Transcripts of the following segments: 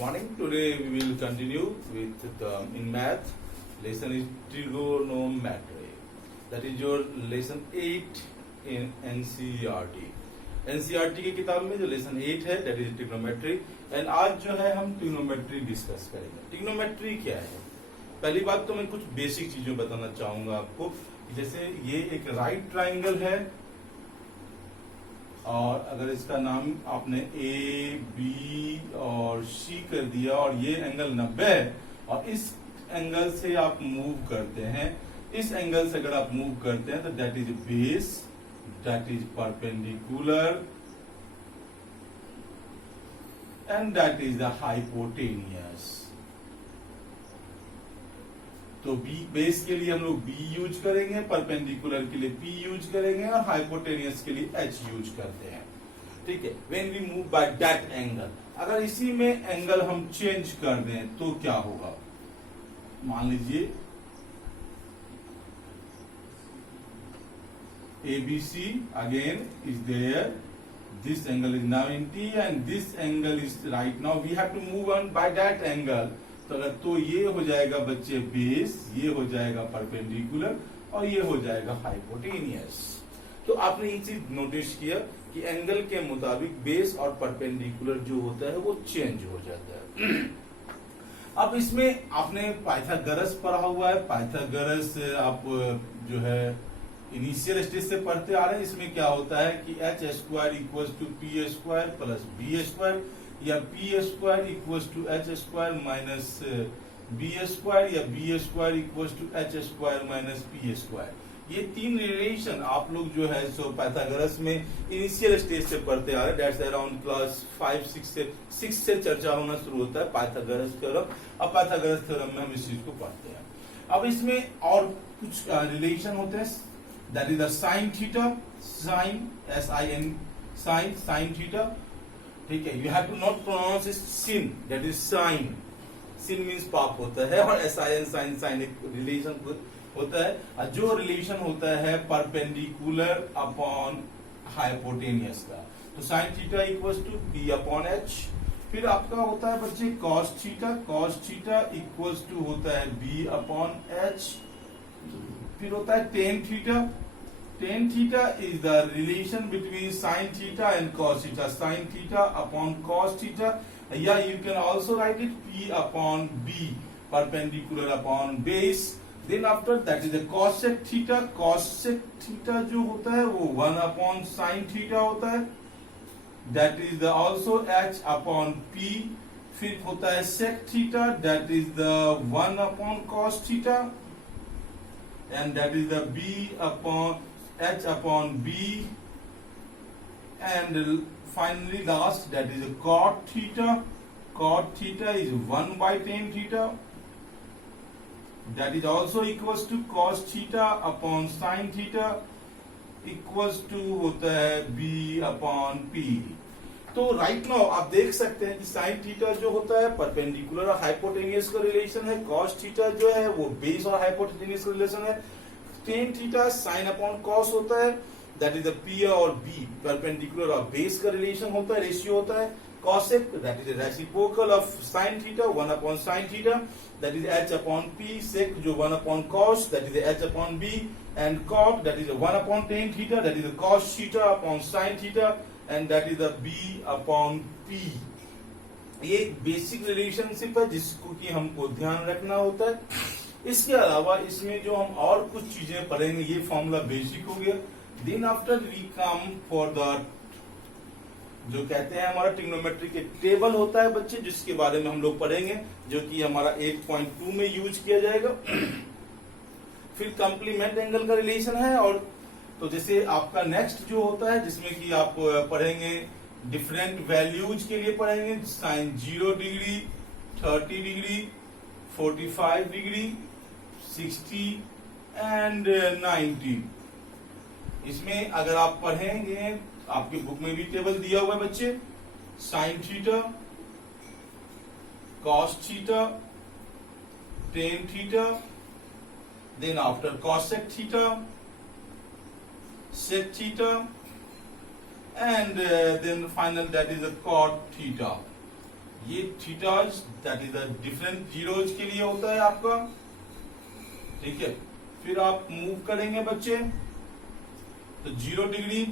Morning. Today we will continue with in math lesson is trigonometry. That is your lesson 8 in NCERT. NCERT की किताब में जो lesson 8 है that is trigonometry. And आज जो है हम ट्रिग्नोमेट्री डिस्कस करेंगे. ट्रिग्नोमेट्री क्या है? पहली बात तो मैं कुछ बेसिक चीजें बताना चाहूंगा आपको. जैसे ये एक राइट ट्राइंगल है और अगर इसका नाम आपने ए बी और सी कर दिया और ये एंगल 90 है और इस एंगल से आप मूव करते हैं, इस एंगल से अगर आप मूव करते हैं तो that is base, that is perpendicular and that is the hypotenuse. तो बी बेस के लिए हम लोग बी यूज करेंगे, परपेंडिकुलर के लिए पी यूज करेंगे और हाइपोटेनियस के लिए एच यूज करते हैं. ठीक है. When we move by that angle, अगर इसी में एंगल हम चेंज कर दें तो क्या होगा? मान लीजिए ABC again is there, this angle is 90 and this angle is right now we have to move on by that angle. तो ये हो जाएगा बच्चे बेस, ये हो जाएगा परपेंडिकुलर और ये हो जाएगा हाइपोटेनियस. तो आपने ये चीज नोटिस किया कि एंगल के मुताबिक बेस और परपेंडिकुलर जो होता है वो चेंज हो जाता है. अब इसमें आपने पाइथागोरस पढ़ा हुआ है. पाइथागोरस आप जो है इनिशियल स्टेज से पढ़ते आ रहे हैं. इसमें क्या होता है कि H square equal to P square plus B square या P square equal to H square minus B square या B square equal to H square minus P square. ये तीन रिलेशन आप लोग जो है सो पाइथागोरस में इनिशियल स्टेज से पढ़ते आ रहे हैं. दैट्स अराउंड क्लास 5-6 से चर्चा होना शुरू होता है पाइथागोरस थ्योरम. अब पाइथागोरस थ्योरम में हम इस चीज को पढ़ते हैं. अब इसमें और कुछ रिलेशन होते हैं. That is the sine theta, sine SIN, sine theta. ठीक है. You have to not pronounce it sin, that is sine. Sin means पाप होता है और SIN साइन एक रिलेशन होता है. जो रिलेशन होता है परपेंडिकुलर अपॉन हाइपोटेनियस का, तो sine theta equals to P upon H. फिर आपका होता है बच्चे cos theta, cos theta equals to होता है बी अपॉन एच. फिर होता है tan theta. Tan theta is the relation between sin theta and cos theta. Sin theta upon cos theta. Yeah, you can also write it P upon B, perpendicular upon base. Then after that is the cosec theta. Cosec theta जो होता है वो 1 upon sin theta होता है. That is the also H upon P. फिर होता है sec theta. That is the 1 upon cos theta. And that is the B upon H upon B, and finally last that is a cot theta. Cot theta is 1 by tan theta. That is also equals to cos theta upon sin theta equals to होता है B upon P. तो right now आप देख सकते हैं कि sine theta जो होता है परपेंडिकुलर और हाइपोटेनियस का रिलेशन है. कॉस थीटा जो है वो बेस और हाइपोटेनियस का रिलेशन है. Tan theta sine upon cos होता है, दैट इज द पी और बी परपेंडिकुलर और बेस का रिलेशन होता है, रेशियो होता है. Cosec that is reciprocal of sine theta 1 upon sine theta, that is H upon P. Sec जो 1 upon cos that is H upon B. And cot that is 1 upon tan theta that is cos theta upon sine theta and that is the B upon P. ये एक basic relationship है जिसको कि हमको ध्यान रखना होता है. इसके अलावा इसमें जो हम और कुछ चीजें पढ़ेंगे, ये फॉर्मूला बेसिक हो गया. Then after we come for the जो कहते हैं हमारा ट्रिग्नोमेट्री के टेबल होता है बच्चे, जिसके बारे में हम लोग पढ़ेंगे, जो कि हमारा 8.2 में यूज किया जाएगा. फिर कॉम्प्लीमेंट एंगल का रिलेशन है. और तो जैसे आपका नेक्स्ट जो होता है जिसमें कि आप पढ़ेंगे डिफरेंट वैल्यूज के लिए पढ़ेंगे. Sine 0 degree, 30 degree, 45 degree, 60 and 90. इसमें अगर आप पढ़ेंगे आपके बुक में भी टेबल दिया हुआ है बच्चे. Sine theta, cos theta, tan theta, then after cosec theta, sec theta, and then final that is a cot theta. ये theta's that is the different zeros के लिए होता है आपका, ठीक है। फिर आप मूव करेंगे बच्चे तो 0 degree,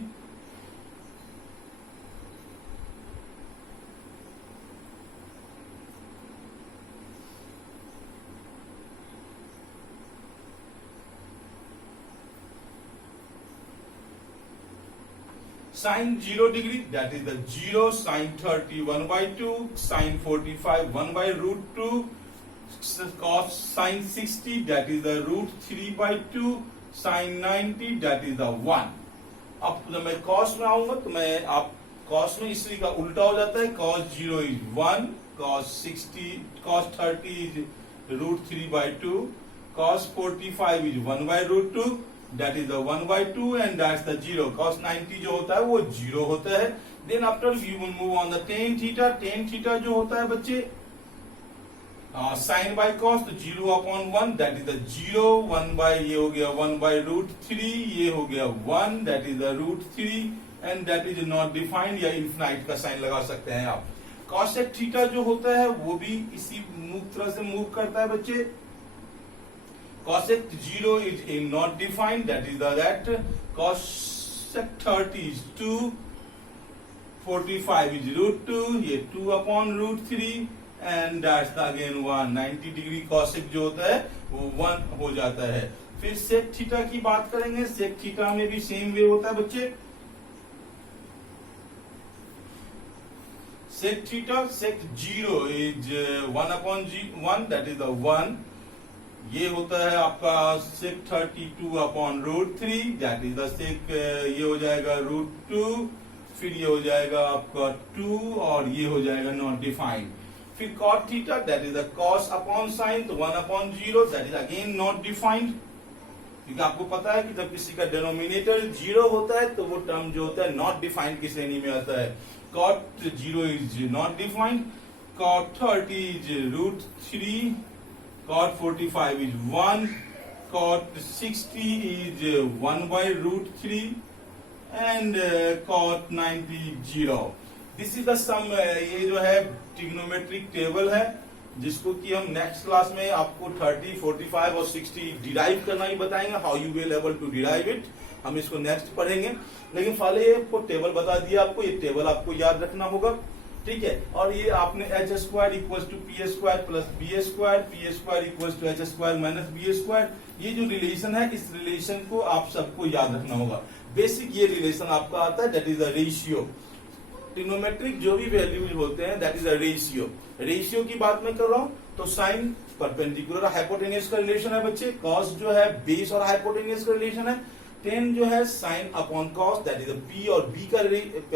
sin 0 degree that is the 0, sin 30 1 by 2, sin 45 1 by root 2, cos sin 60 that is the root 3 by 2, sin 90 that is the 1। अब जब मैं cos में आऊंगा तो मैं आप cos में इसी का उल्टा हो जाता है, cos 0 is 1, cos 30 is root 3 by 2, cos 45 is 1 by root 2, that is the 1 by 2 and that's the 0। cos 90 जो होता है वो 0 होता है। then after you will move on the tan theta। tan theta जो होता है बच्चे sin by cos तो 0 upon 1 that is the 0, 1 by ये हो गया 1 by root 3, ये हो गया 1 that is the root 3 and that is not defined या infinite का साइन लगा सकते हैं आप। cosec theta जो होता है वो भी इसी तरह से मूव करता है बच्चे। cosec 0 is not defined, that is that cosec 30 is 2, 45 is root 2, ये 2 upon root 3 and that's the again 1। 90 degree cosec जो होता है वो 1 हो जाता है। फिर sec थीटा की बात करेंगे, sec थीटा में भी सेम वे होता है बच्चे। sec theta sec 0 is 1 upon 1 that is the 1, ये होता है आपका sec 32 upon root 3 that is the sec, ये हो जाएगा रूट 2, फिर ये हो जाएगा आपका 2 और ये हो जाएगा नॉट डिफाइंड। फिर cot theta that is the cos upon sine तो 1 upon 0 that is again not defined, क्योंकि आपको पता है कि जब किसी का डिनोमिनेटर 0 होता है तो वो टर्म जो होता है नॉट डिफाइंड की श्रेणी में आता है। cot 0 is not defined, cot 30 is root 3, cot 45 is 1, cot 60 is 1 by root 3 and cot 90 0। This is the sum. ये जो है ट्रिग्नोमेट्रिक टेबल है जिसको कि हम नेक्स्ट क्लास में आपको 30, 45 और 60 डिराइव करना ही बताएंगे, how you will able to derive it, हम इसको नेक्स्ट पढ़ेंगे। लेकिन पहले ये टेबल बता दिया आपको, ये टेबल आपको याद रखना होगा, ठीक है। और ये आपने H square equal to P square plus B square, P square equal to H square minus B square, ये जो रिलेशन है इस रिलेशन को आप सबको याद रखना होगा। बेसिक ये रिलेशन आपका आता है that is a ratio. Trigonometric जो भी वैल्यूज होते हैं that is a ratio. Ratio की बात मैं कर रहा हूं तो साइन परपेंडिकुलर हाइपोटेनियस का रिलेशन है बच्चे, कॉस जो है बेस और हाइपोटेनियस का रिलेशन है, टेन जो है sign upon cos that is P और बी का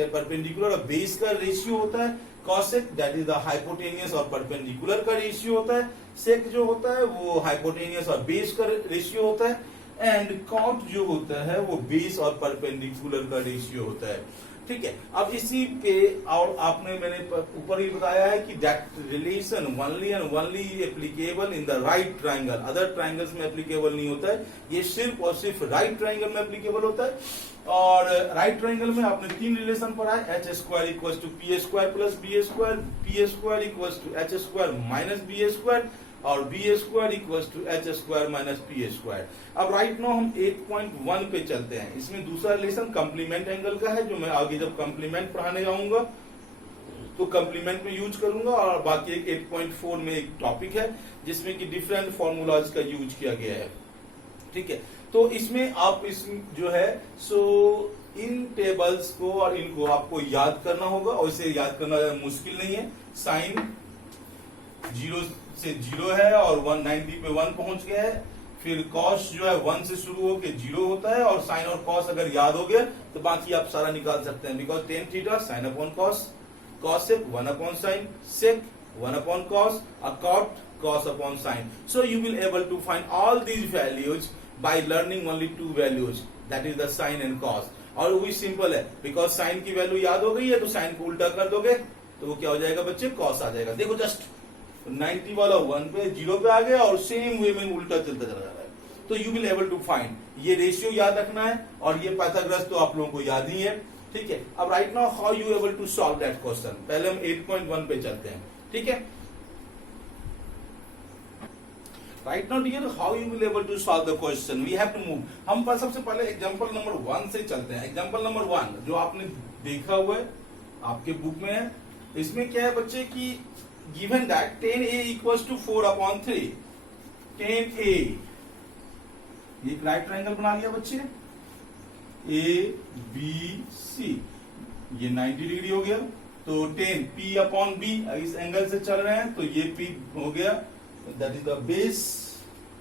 परपेंडिकुलर और बेस का रेशियो होता है, cosec that is the hypotenuse और परपेंडिकुलर का रेशियो होता है, सेक जो होता है वो हाइपोटेनियस और बेस का रेशियो होता है, एंड कॉट जो होता है वो बेस और परपेंडिकुलर का रेशियो होता है, ठीक है। अब इसी पे और आपने मैंने ऊपर ही बताया है कि that relation only and only applicable in the right triangle, other triangles में एप्लीकेबल नहीं होता है, ये सिर्फ और सिर्फ राइट ट्राइंगल में एप्लीकेबल होता है। और राइट ट्राइंगल में आपने 3 रिलेशन पढ़ा है, H square equal to P square plus B square, P square equal to H square minus B square और B square equal to H square minus P square. अब right now हम 8.1 पे चलते हैं। इसमें दूसरा रिलेशन कंप्लीमेंट एंगल का है जो मैं आगे जब कंप्लीमेंट पढ़ाने जाऊंगा तो कंप्लीमेंट में यूज करूंगा, और बाकी एक 8.4 में एक टॉपिक है जिसमें कि डिफरेंट फॉर्मूलाज का यूज किया गया है, ठीक है। तो इसमें आप इस जो है सो इन टेबल्स को और इनको आपको याद करना होगा, और इसे याद करना मुश्किल नहीं है। साइन 0 से 0 है और 190 पे 1 पहुंच गया है, फिर कॉस जो है 1 से शुरू होकर 0 होता है, और साइन और कॉस अगर याद हो गया तो बाकी आप सारा निकाल सकते हैं, because tan theta sine upon cos, cosec 1 upon sine, sec 1 upon cos, cot cos upon sine. So you will able to find all these values by learning only 2 values, that is the sine and cos. और वो भी simple है, because sign की value याद हो गई है तो साइन को उल्टा कर दोगे तो वो क्या हो जाएगा बच्चे, कॉस आ जाएगा। देखो जस्ट 90 वाला 1 पे 0 पे आ गया और सेम वे में उल्टा चलता चला जा रहा है। तो you will able to find, ये रेशियो याद रखना है, और ये पाइथागोरस तो आप लोगों को याद ही है, ठीक है। अब right now how you able to solve that question, पहले हम 8.1 पे चलते हैं। ठीक है। Right now dear, how you will able to solve the question, we have to move. हम पर सबसे पहले एग्जांपल नंबर 1 से चलते हैं। एग्जांपल नंबर 1 जो आपने देखा हुआ है आपके बुक में है, इसमें क्या है बच्चे कि given that 10a equals to 4/3। 10a ये राइट ट्रायंगल बना लिया बच्चे, ए बी सी, ये 90 डिग्री हो गया। तो 10 P/B, इस एंगल से चल रहे हैं तो ये P हो गया, that is the base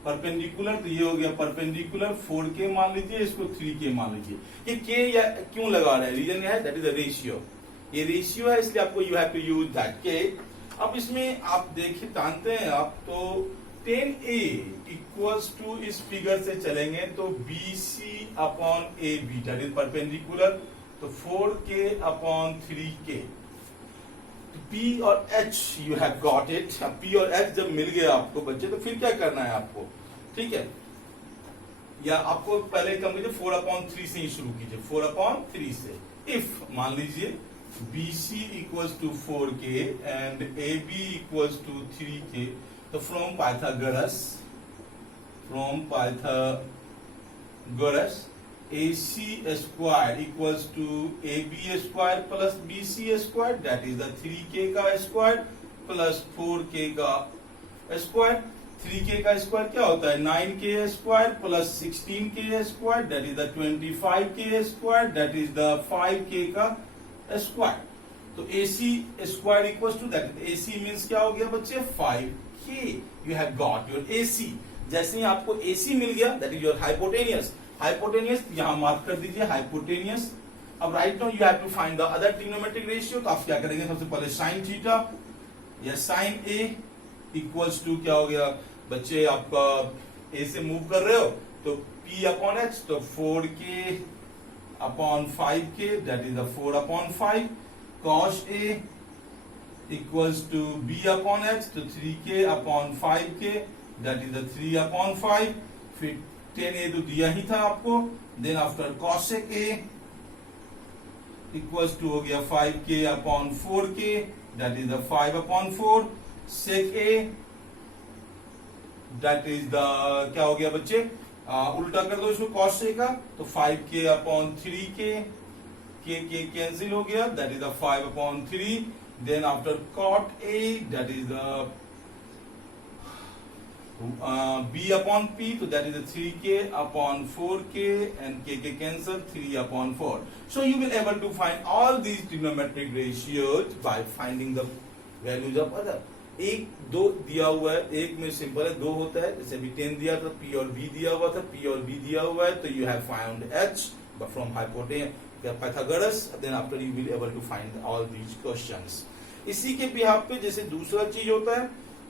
perpendicular, तो ये हो गया परपेंडिकुलर 4K मान लीजिए, इसको 3K मान लीजिए। ये K या क्यों लगा रहे हैं, रीजन है दैट इज द रेशियो, ये रेशियो है इसलिए आपको you have to use that K। अब इसमें आप देखिए जानते हैं आप, तो 10A इक्वल्स टू इस फिगर से चलेंगे तो BC/AB दैट इज परपेंडिकुलर, तो 4K/3K। P और H you have got it. P और H जब मिल गया आपको बच्चे तो फिर क्या करना है आपको, ठीक है, या आपको पहले कम कीजिए 4/3 से ही शुरू कीजिए, 4/3 से। इफ मान लीजिए BC equals to 4K and AB equals to 3K, तो from Pythagoras AC square equals to AB square plus BC square, that is the 3K का स्क्वायर प्लस 4K का स्क्वायर। 3K का स्क्वायर क्या होता है, 9K square plus 16K square, that is the 25K square, that is the 5K का square. तो AC square equals to that, AC means क्या हो गया बच्चे 5K। You have got your AC। जैसे ही आपको AC मिल गया that is your hypotenuse. Hypotenuse यहां मार्क कर दीजिए, हाइपोटेनियस। अब right now you have to find the other trigonometric ratio, तो आप क्या करेंगे, सबसे पहले साइन थीटा या साइन A इक्वल्स टू क्या हो गया बच्चे, आपका A से मूव कर रहे हो तो P/H, तो 4K/5K that is the 4/5। cos A equals to B/H, तो 3K/5K दैट इज द 3/5। फिर 10A तो दिया ही था आपको, then after cosec A equals to हो गया 5K/4K that is the 5/4। sec A that is the क्या हो गया बच्चे, उल्टा कर दो इसको cos A का, तो 5K/3K, K कैंसिल हो गया that is the 5/3। Then after cot A that is the B/P, तो that is a 3K/4K and K cancel 3/4. So you will able to find all these trigonometric ratios by finding the values of other। एक दो दिया हुआ है, एक में simple है, दो होता है, जैसे भी 10 दिया था, P और B दिया हुआ था, P और B दिया हुआ है, तो you have found H but from Pythagoras, then after you will able to find all these questions। इसी के बिहाफ पे जैसे दूसरा चीज होता है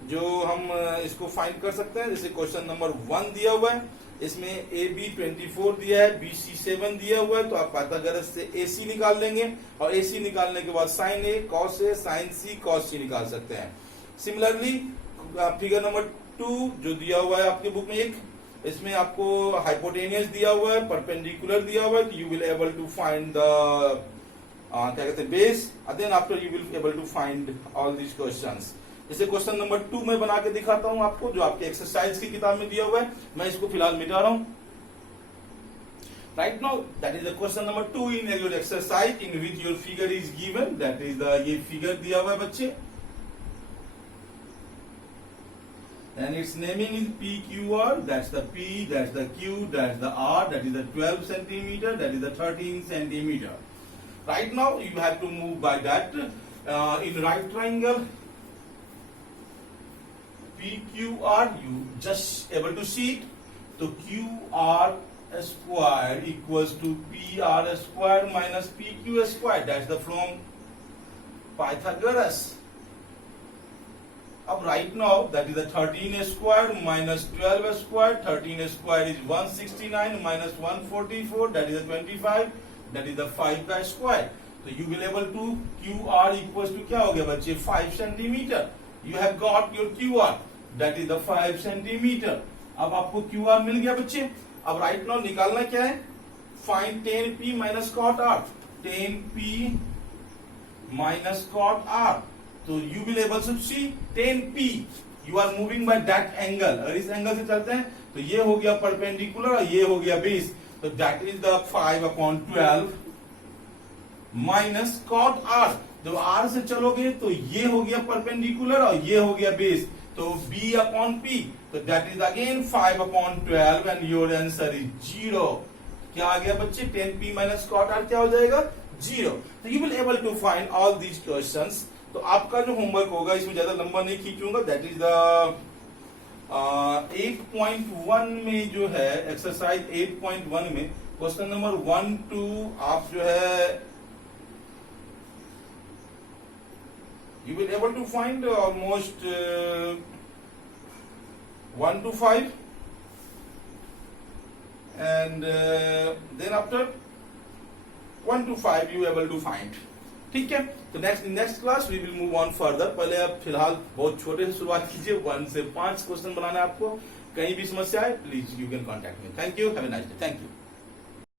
जो हम इसको फाइंड कर सकते हैं, जैसे क्वेश्चन नंबर 1 दिया हुआ है, इसमें AB 24 दिया है, BC 7 दिया हुआ है, तो आप पाइथागोरस से AC निकाल लेंगे और AC निकालने के बाद sin A cos A sin C cos C निकाल सकते हैं। सिमिलरली फिगर नंबर 2 जो दिया हुआ है आपके बुक में, एक इसमें आपको हाइपोटेनियस दिया हुआ है, परपेंडिकुलर दिया हुआ है, तो you will able to find the क्या कहते हैं base, then after you will able to find all these questions. जैसे क्वेश्चन नंबर 2 में बना के दिखाता हूं आपको, जो आपके एक्सरसाइज की किताब में दिया हुआ है, मैं इसको फिलहाल मिटा रहा हूं। Right now that is the question number 2 in your exercise in which your figure is given, that is the ये फिगर दिया हुआ है बच्चे, and its naming is PQR, that's the P, that's the Q, that's the R, that is the 12 centimeter, that is the 13 centimeter। Right now you have to move by that in right triangle PQR, you just able to see it, so QR square equals to PR square minus PQ square, that's the from Pythagoras। अब right now that is the 13 square minus 12 square, 13 square is 169 minus 144, that is the 25, that is the 5 का square, तो you will able to QR equals to क्या हो गया बच्चे 5 centimeter। You have got your QR, that is the 5 centimeter। अब आपको QR मिल गया बच्चे। अब right now निकालना क्या है, find 10P minus cot R, 10P minus cot R, तो you will able to see 10p, you are moving by that angle. अगर इस एंगल से चलते हैं तो ये हो गया परपेंडिकुलर और ये हो गया बेस, तो that is the 5/12 minus cot R. जब आर से चलोगे तो ये हो गया परपेंडिकुलर और ये हो गया बेस, तो b/p, तो that is again 5/12 and your answer is 0। क्या आ गया बच्चे, 10p माइनस कॉट आर क्या हो जाएगा, 0। तो you will able to find all these questions. तो आपका जो होमवर्क होगा, इसमें ज्यादा लंबा नहीं खींचूंगा, दैट इज द 8.1 में जो है एक्सरसाइज 8.1 में क्वेश्चन नंबर 1 to आप जो है you will able to find almost 1 to 5 and then after 1 to 5 you able to find। ठीक है, तो next class we will move on further. पहले आप फिलहाल बहुत छोटे से शुरुआत कीजिए, 1 से 5 क्वेश्चन बनाना है आपको। कहीं भी समस्या है please you can contact me. Thank you, have a nice day, thank you.